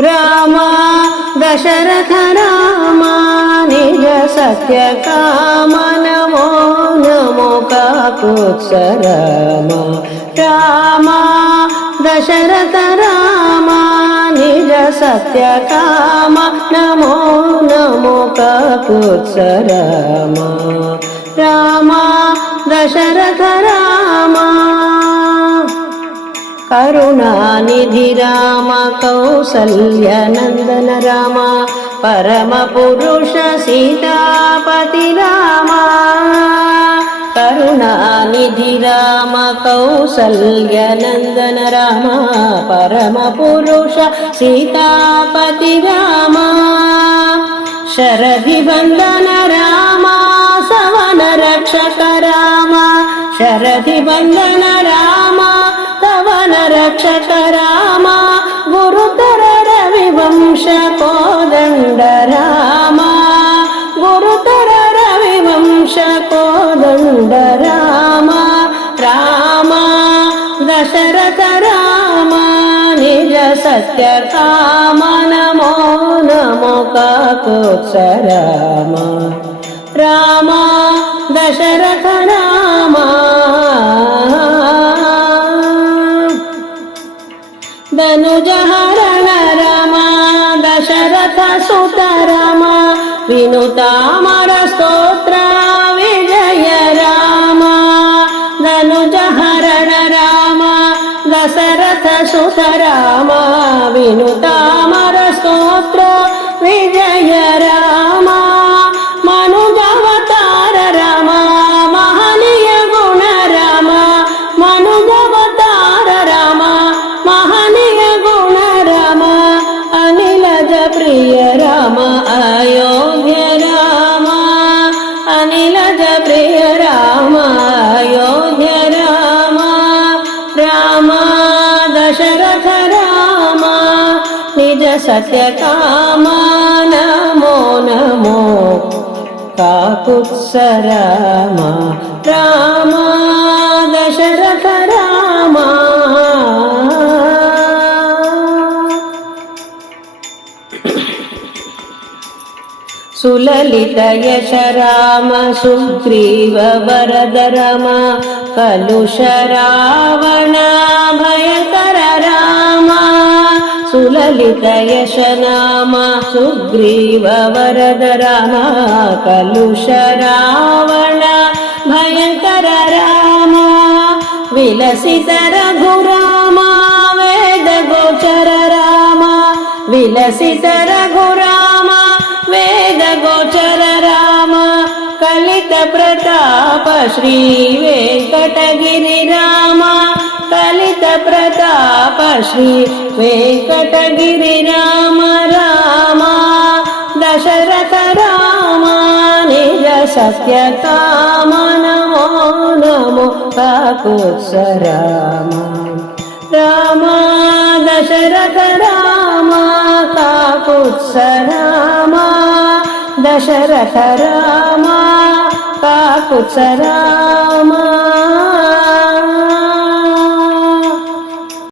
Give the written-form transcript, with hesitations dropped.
रामा दशरथ रामा निज सत्य काम नमो नमो काकुत्स रामा रामा दशरथ रामा निज सत्य काम नमो नमो काकुत्स रामा रामा दशरथ रामा करुणानिधि राम कौसल्य नंदन राम परम पुरुष सीतापति राम करुणानिधि राम कौसल्य नंदन राम परम पुरुष सीतापति राम शरदि बंदन राम सवन रक्षक राम शरदि बंदन राम सवन रक्षक राम गुरुतर रविवंश कोदंड राम गुरुतर रविवंश कोदंड राम राम दशरथ राम निज सत्य काम नमो नमो काकुत्स राम राम दशरथ राम धनुजहरण राम दशरथ सुत राम विनुतामर स्तोत्र विजय राम धनुजहरण राम दशरथ सुत राम विनुतामर स्तोत्र विजय राम मनुजवतार राम महनीय गुण राम मनुजवतार राम महनीय गुण राम अनिलज प्रिय राम अयोध्य राम अनिलज प्रिय राम अयोध्य राम राम दशरथ राम निज सत्य काम नमो नमो काकुत्स राम राम दशरथ राम सुललित यश राम सुग्रीव वरद राम कलुष रावण भयकर राम सुललित यश नाम सुग्रीव वरद राम कलुष रावण भयकर राम विलसित रघुराम वेद गोचर राम विलसित रघुराम वेद गोचर राम कलित प्रताप श्री वेंकटगिरि राम कलित प्रताप श्री वेंकटगिरि राम राम दशरथ राम निज सत्य काम नमो नमो काकुत्स राम राम दशरथ राम काकुत्स राम दशरथ राम काकुत्स राम।